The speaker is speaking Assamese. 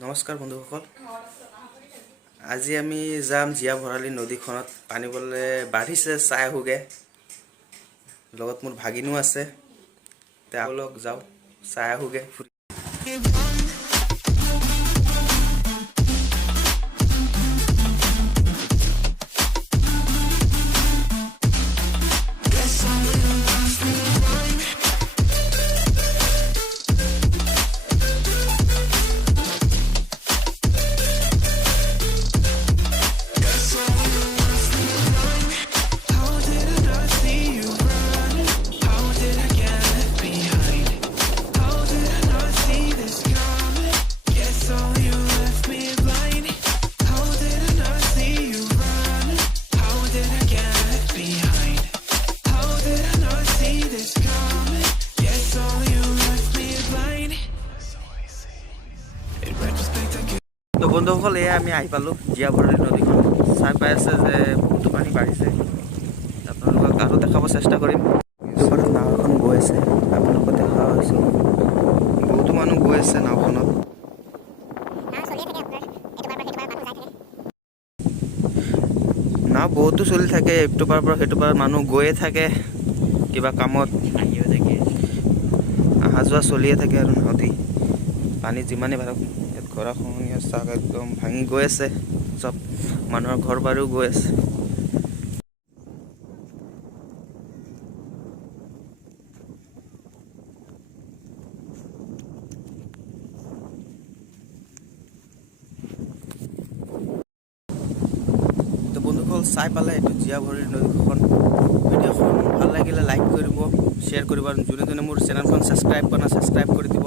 নমস্কাৰ বন্ধুসকল, আজি আমি যাম জীয়া ভৰালী নদীখনত। পানী বলে বাঢ়িছে, চাই আহোগে। লগত মোৰ ভাগিনো আছে, তেওঁলোক যাওঁ, চাই আহোগে। তো বন্ধুসকল, এয়া আমি আহি পালোঁ জীয়া ভৰালী নদীখন। চাই পাই আছে যে বহুতো পানী বাঢ়িছে। আপোনালোকক আৰু দেখাব চেষ্টা কৰিম। এইটো পাৰত নাও এখন গৈ আছে, আপোনালোকক দেখা পাইছোঁ। বহুতো মানুহ গৈ আছে নাওখনত। নাও বহুতো চলি থাকে, এইটো পাৰৰ পৰা সেইটো পাৰ মানুহ গৈয়ে থাকে, কিবা কামত আহিও থাকে, অহা যোৱা চলিয়ে থাকে। আৰু নদী পানী যিমানেই বাঢ়ক, ইয়াত গৰাখহনীয়া চাক একদম ভাঙি গৈ আছে, চব মানুহৰ ঘৰ বাৰীও গৈ আছে। তো বন্ধুসকল, চাই পালে এইটো জীয়া ভৰালী নদীখন। ভিডিঅ'খন ভাল লাগিলে লাইক কৰিব, শ্বেয়াৰ কৰিব, আৰু যোনে যোনে মোৰ চেনেলখন ছাবস্ক্ৰাইব কৰা নাই ছাবস্ক্ৰাইব কৰি দিব।